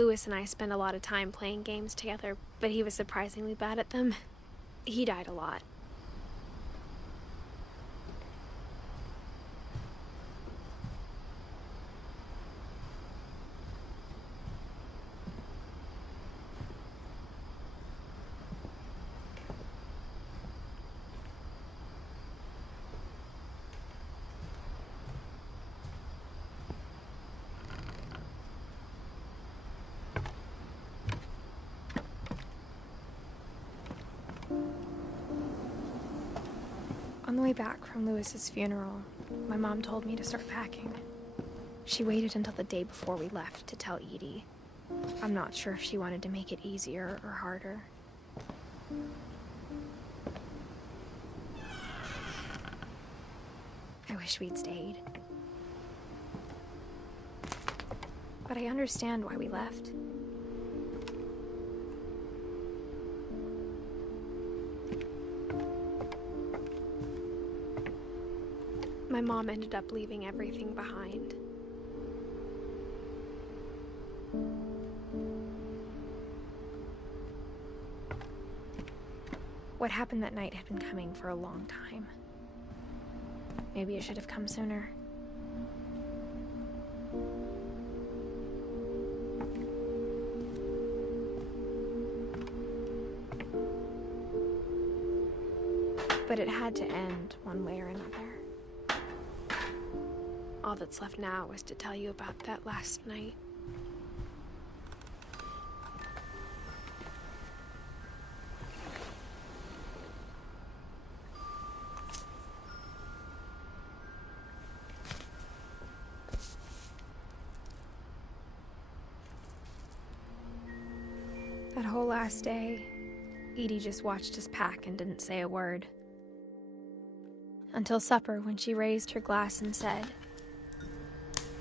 Lewis and I spent a lot of time playing games together, but he was surprisingly bad at them. He died a lot. On the way back from Lewis's funeral, my mom told me to start packing. She waited until the day before we left to tell Edie. I'm not sure if she wanted to make it easier or harder. I wish we'd stayed. But I understand why we left. My mom ended up leaving everything behind. What happened that night had been coming for a long time. Maybe it should have come sooner. But it had to end one way or another. All that's left now is to tell you about that last night. That whole last day, Edie just watched us pack and didn't say a word. Until supper, when she raised her glass and said,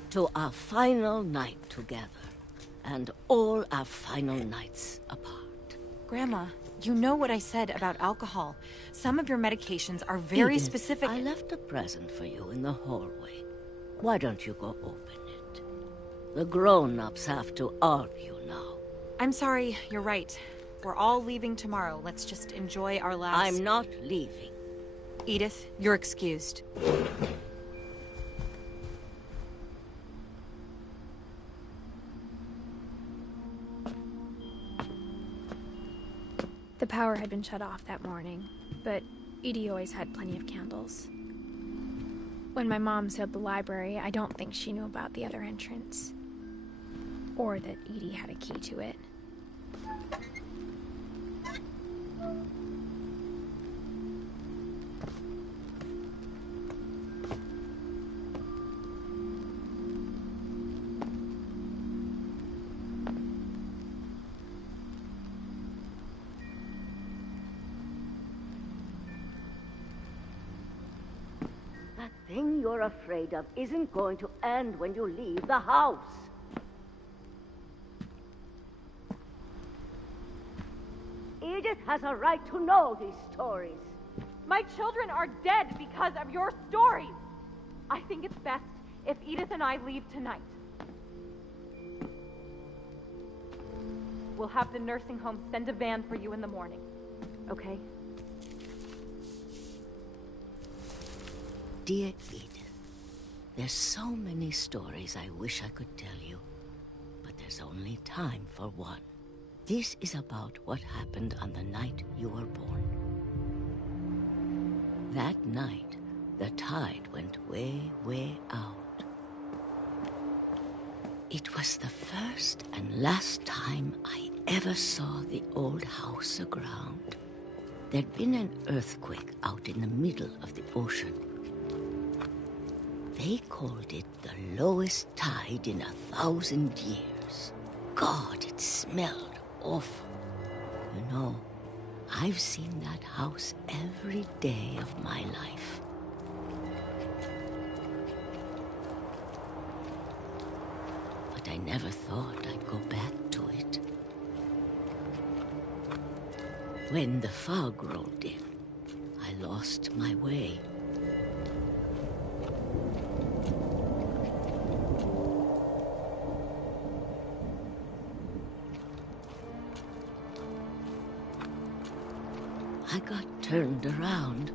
"To our final night together, and all our final nights apart." Grandma, you know what I said about alcohol. Some of your medications are very Edith, specific. I left a present for you in the hallway. Why don't you go open it? The grown-ups have to argue now. I'm sorry, you're right. We're all leaving tomorrow. Let's just enjoy our last... I'm not leaving. Edith, you're excused. The power had been shut off that morning, but Edie always had plenty of candles. When my mom sealed the library, I don't think she knew about the other entrance. Or that Edie had a key to it. That thing you're afraid of isn't going to end when you leave the house. Edith has a right to know these stories. My children are dead because of your stories. I think it's best if Edith and I leave tonight. We'll have the nursing home send a van for you in the morning, okay? Dear Edith, there's so many stories I wish I could tell you, but there's only time for one. This is about what happened on the night you were born. That night, the tide went way, way out. It was the first and last time I ever saw the old house aground. There'd been an earthquake out in the middle of the ocean. They called it the lowest tide in 1,000 years. God, it smelled awful. You know, I've seen that house every day of my life. But I never thought I'd go back to it. When the fog rolled in, I lost my way. I got turned around.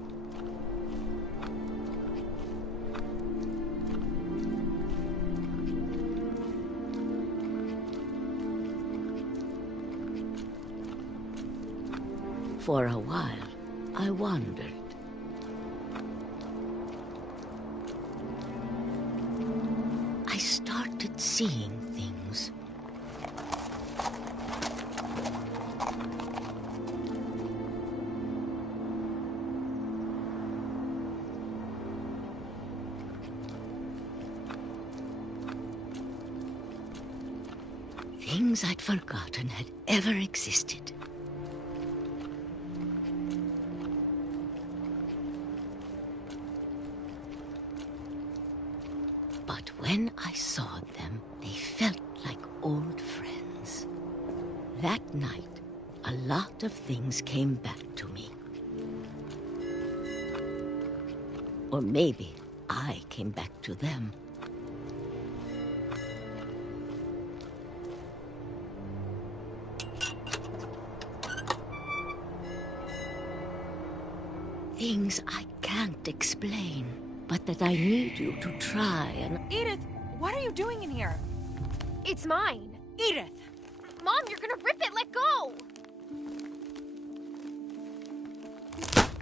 For a while, I wandered. I started seeing things. Things I'd forgotten had ever existed. But when I saw them, they felt like old friends. That night, a lot of things came back to me. Or maybe I came back to them. Things I can't explain, but that I need you to try and... Edith, what are you doing in here? It's mine. Edith! Mom, you're gonna rip it! Let go!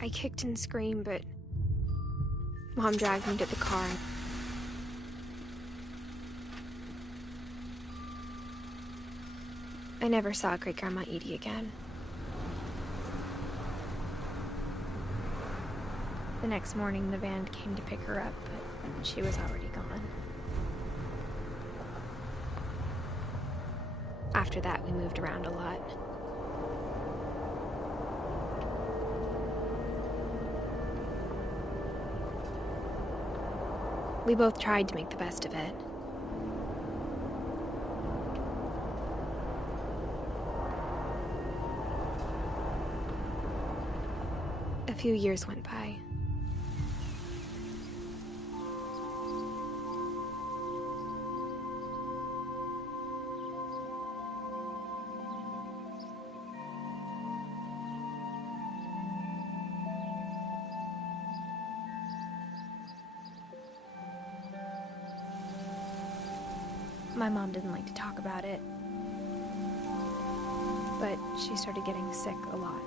I kicked and screamed, but Mom dragged me to the car. I never saw Great-Grandma Edie again. The next morning, the van came to pick her up, but she was already gone. After that, we moved around a lot. We both tried to make the best of it. A few years went by. My mom didn't like to talk about it, but she started getting sick a lot.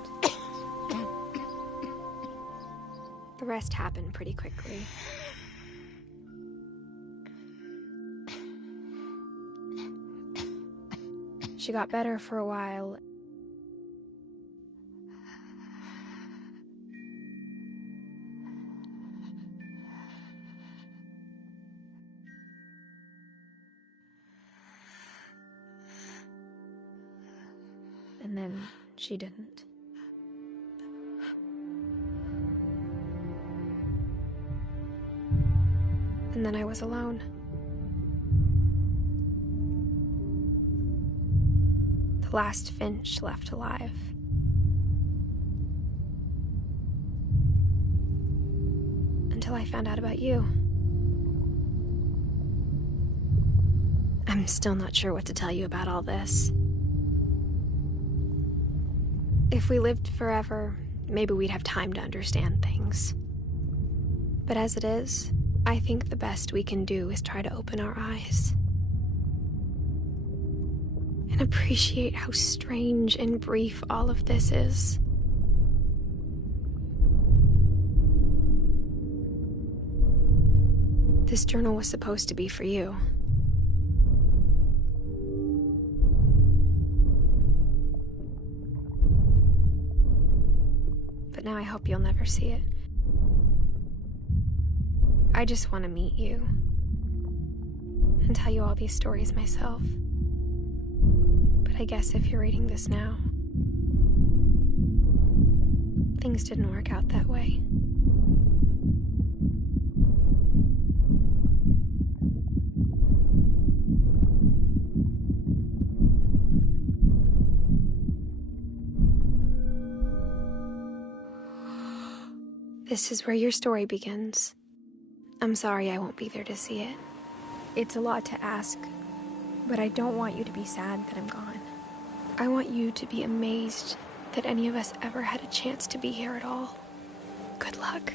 The rest happened pretty quickly. She got better for a while. And then she didn't. And then I was alone. The last Finch left alive. Until I found out about you. I'm still not sure what to tell you about all this. If we lived forever, maybe we'd have time to understand things. But as it is, I think the best we can do is try to open our eyes. And appreciate how strange and brief all of this is. This journal was supposed to be for you. But now I hope you'll never see it. I just want to meet you and tell you all these stories myself. But I guess if you're reading this now, things didn't work out that way. This is where your story begins. I'm sorry I won't be there to see it. It's a lot to ask, but I don't want you to be sad that I'm gone. I want you to be amazed that any of us ever had a chance to be here at all. Good luck.